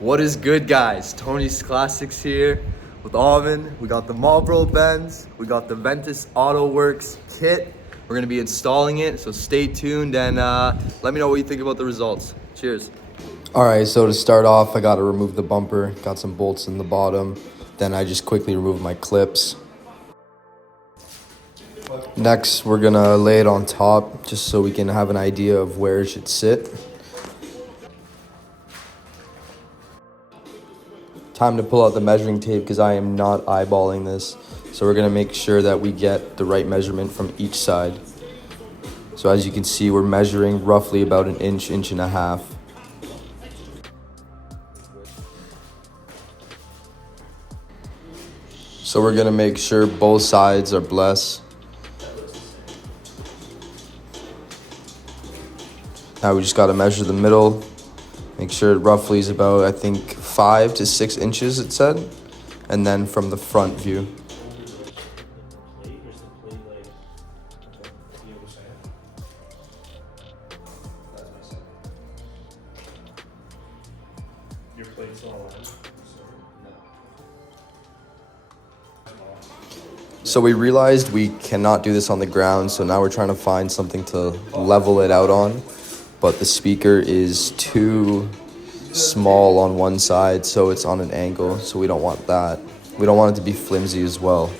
What is good, guys? Tony's Classics here with Alvin. We got the Marlboro Benz. We got the Ventus Auto Works kit. We're gonna be installing it, so stay tuned and let me know what you think about the results. Cheers. All right, so to start off, I gotta remove the bumper. Got some bolts in the bottom. Then I just quickly remove my clips. Next, we're gonna lay it on top just so we can have an idea of where it should sit. Time to pull out the measuring tape because I am not eyeballing this. So we're gonna make sure that we get the right measurement from each side. So as you can see, we're measuring roughly about an inch, inch and a half. So we're gonna make sure both sides are blessed. Now we just gotta measure the middle. Make sure it roughly is about, I think, 5 to 6 inches, it said. And then from the front view. Your plate's all in. So we realized we cannot do this on the ground, so now we're trying to find something to level it out on. But the speaker is too small on one side, so it's on an angle, so we don't want that. We don't want it to be flimsy as well.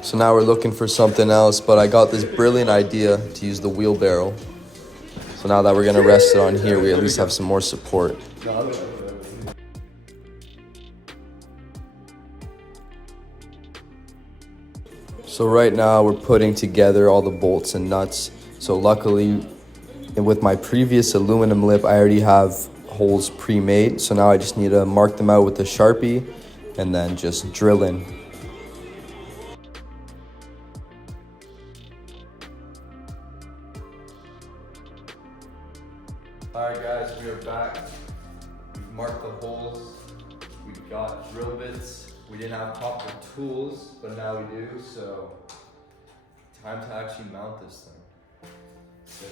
So now we're looking for something else, but I got this brilliant idea to use the wheelbarrow. So now that we're gonna rest it on here, we at least have some more support. So right now we're putting together all the bolts and nuts. So luckily, with my previous aluminum lip, I already have holes pre-made. So now I just need to mark them out with a Sharpie and then just drill in. All right, guys, we are back. We've marked the holes. We've got drill bits. We didn't have proper tools, but now we do, so time to actually mount this thing. So,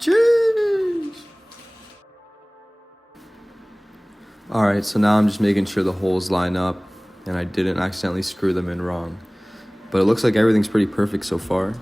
cheers! All right, so now I'm just making sure the holes line up and I didn't accidentally screw them in wrong. But it looks like everything's pretty perfect so far.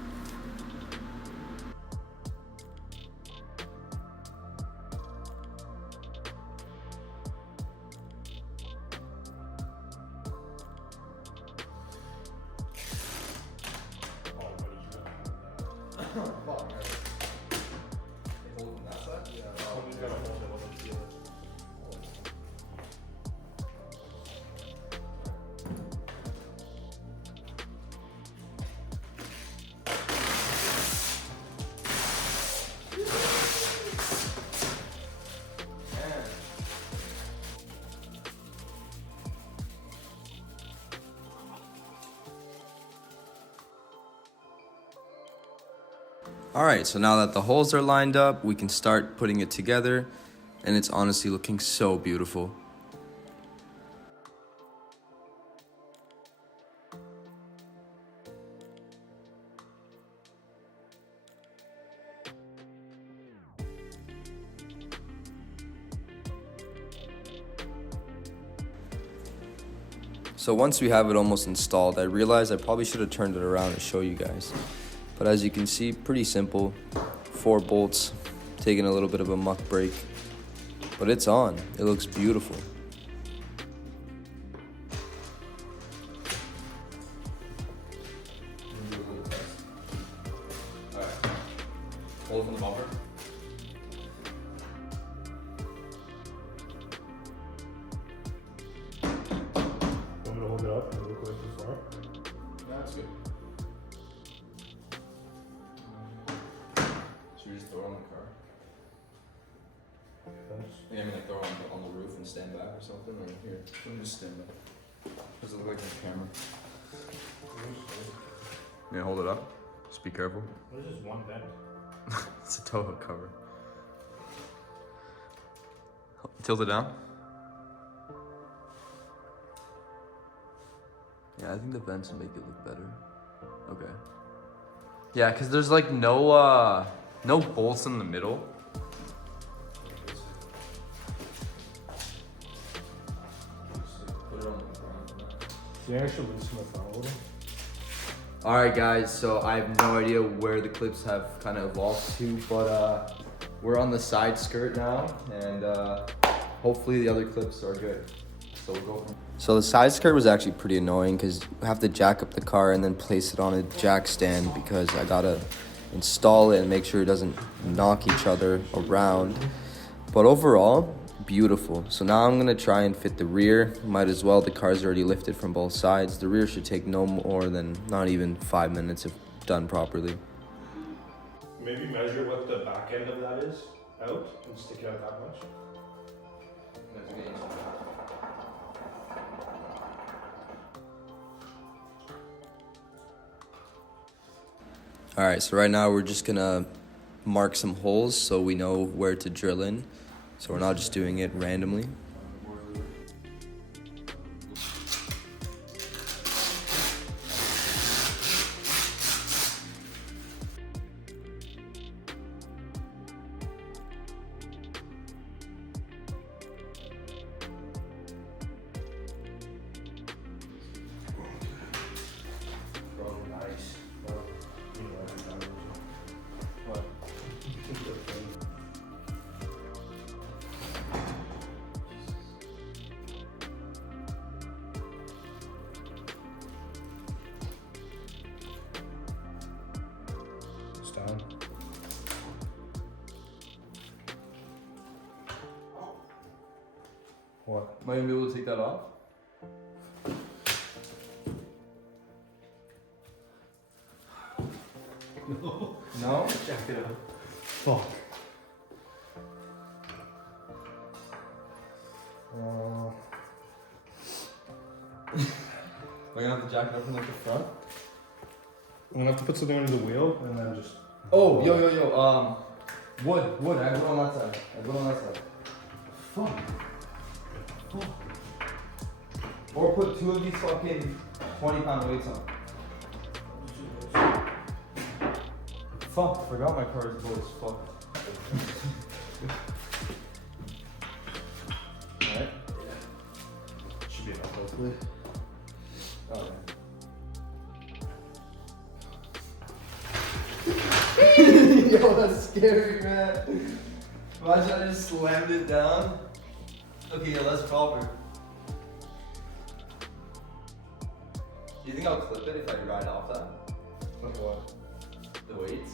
All right, so now that the holes are lined up, we can start putting it together, and it's honestly looking so beautiful. So once we have it almost installed, I realized I probably should have turned it around to show you guys. But as you can see, pretty simple. 4 bolts, taking a little bit of a muck break. But it's on. It looks beautiful. Alright. Hold it from the bumper. Want me to hold it up and look like this far? Yeah, that's good. Should we just throw it on the car? I mean, like throw it on the roof and stand back or something? Or here, let me just stand back. Does it look like a camera? Yeah, hold it up. Just be careful. What is this one vent? It's a tow hook cover. Tilt it down. Yeah, I think the vents will make it look better. Okay. Yeah, because there's like no bolts in the middle. Put it on the front. Yeah, I should loosen the front a little. Alright guys, so I have no idea where the clips have kind of evolved to, but we're on the side skirt now, and hopefully the other clips are good. So we'll go from. So the side skirt was actually pretty annoying because I have to jack up the car and then place it on a jack stand because I gotta install it and make sure it doesn't knock each other around. But overall, beautiful. So now I'm gonna try and fit the rear. Might as well, the car's already lifted from both sides. The rear should take no more than not even 5 minutes if done properly. Maybe measure what the back end of that is out and stick it out that much. All right, so right now we're just gonna mark some holes so we know where to drill in. So we're not just doing it randomly. Down. What? Am I gonna be able to take that off? No. No? Jack it up. Fuck. Am I gonna have to jack it up from like the front? I'm gonna have to put something under the wheel and then just. Oh, yo. Wood. I put on that side. Fuck. Or put 2 of these fucking 20-pound weights on. Fuck, I forgot my car is low as fuck. Alright? Should be enough, hopefully. Alright. Yo, that's scary, man. Imagine I just slammed it down. Okay, yeah, that's proper. Do you think I'll clip it if I ride off that? Like what? The weights?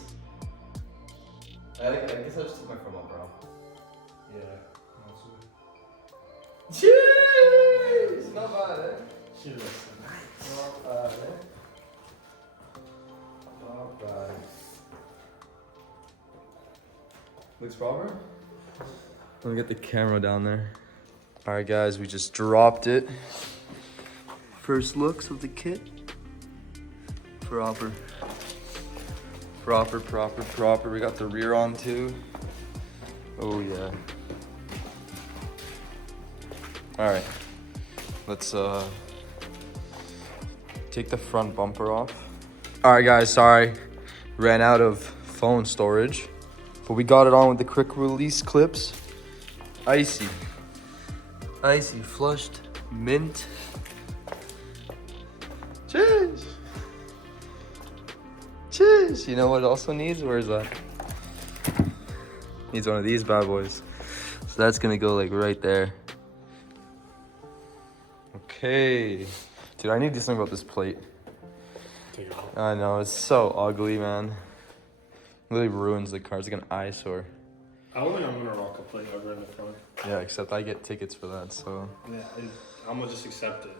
I guess I'll just take my front bumper off. Yeah. Honestly. Jeez! Not bad, eh? Shit looks nice. Not bad, eh? Not bad. Looks proper? Let me get the camera down there. Alright guys, we just dropped it. First looks of the kit. Proper. We got the rear on too. Oh yeah. Alright. Let's take the front bumper off. Alright guys, sorry. Ran out of phone storage. But we got it on with the quick release clips. Icy, flushed, mint. Cheers. You know what it also needs? Where is that? Needs one of these bad boys. So that's gonna go like right there. Okay. Dude, I need to do something about this plate. Take it off. I know, it's so ugly, man. Really ruins the car. It's like an eyesore. I don't think I'm gonna rock a plate over in the front. Yeah, except I get tickets for that, so. Yeah, I'm gonna just accept it.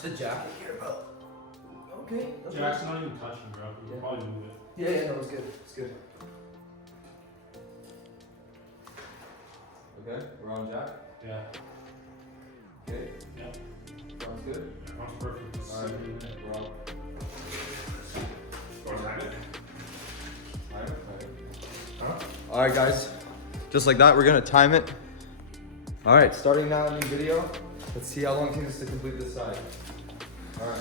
Just the jacket here, bro. Okay. Jack's not even touching, bro. You can probably move it. Yeah, no, it's good. It's good. Okay, we're on jack. Yeah. Okay. Yeah. Sounds good. Sounds perfect. Alright, we're on. Or time it. Huh? Alright guys, just like that, we're gonna time it. Alright, starting now a new video. Let's see how long it takes us to complete this side. Alright.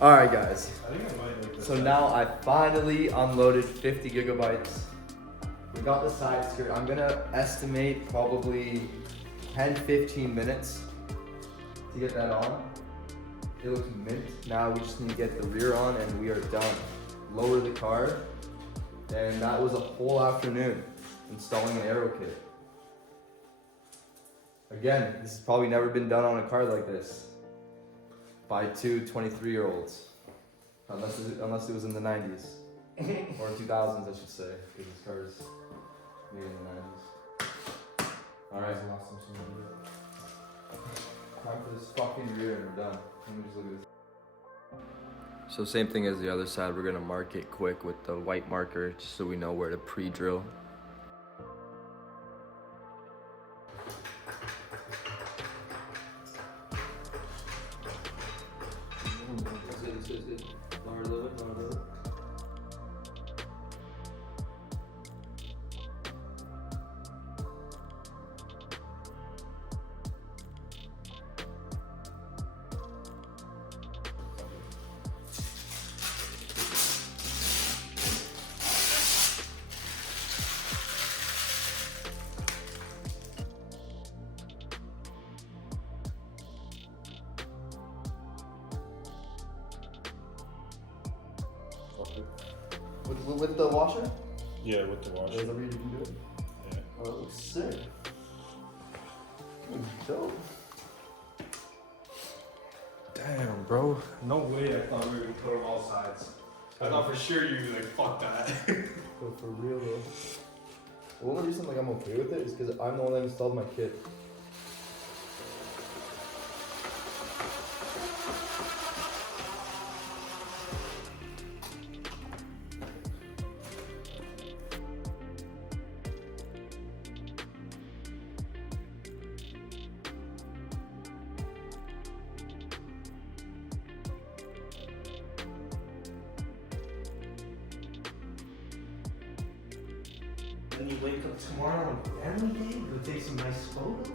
Alright guys, I think I might like this. so now I finally unloaded 50 gigabytes. We got the side skirt. I'm gonna estimate probably 10-15 minutes to get that on. It looks mint. Now we just need to get the rear on and we are done. Lower the car, and that was a whole afternoon installing an Aero kit. Again, this has probably never been done on a car like this by two 23-year-olds, unless it was in the 90s or 2000s, I should say, because this car is made in the 90s. All right, time for this fucking rear, and we're done. Let me just look at this. So same thing as the other side, we're gonna mark it quick with the white marker just so we know where to pre-drill. Lower a little bit, lower a little bit. With the washer? Yeah, with the washer. Is that where you can do it? Yeah. Oh, that looks sick. Dope. Damn, bro. No way I thought we would put on all sides. I thought for sure you'd be like, fuck that. But for real though. The only reason like I'm okay with it is because I'm the one that installed my kit. When you wake up tomorrow on family day, go take some nice photos.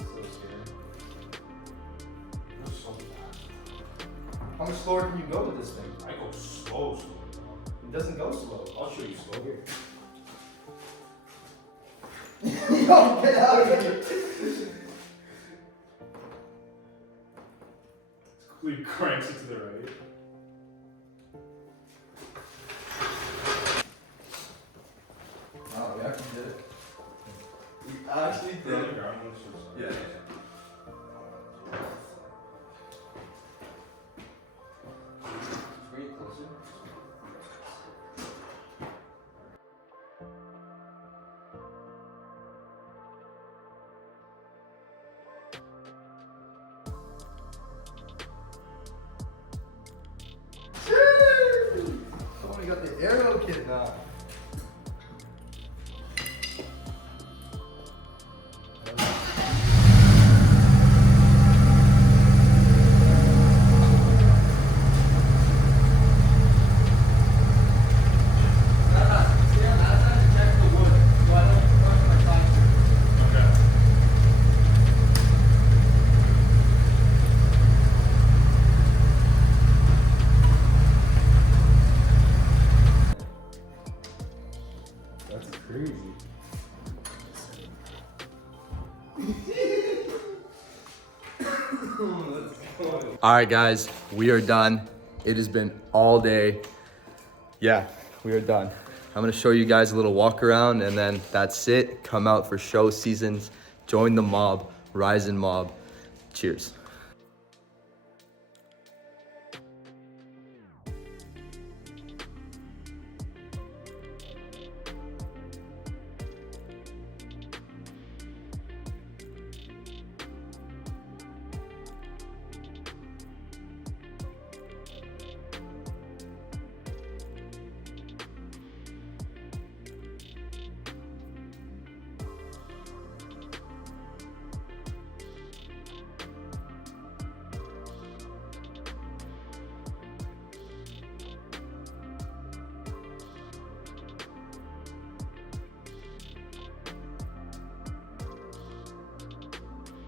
So scary. You're so fast. How much slower can you go with this thing? I go slow. It doesn't go slow. I'll show you slow here. Yo, get out of here! Completely cranks it to the right. Wow, we actually did it. We actually did it. Yeah. Bring it closer. Oh, we got the Aero kit now. That's crazy. All right, guys, we are done. It has been all day. Yeah, we are done. I'm gonna show you guys a little walk around and then that's it. Come out for show seasons, join the mob, rise and mob. Cheers.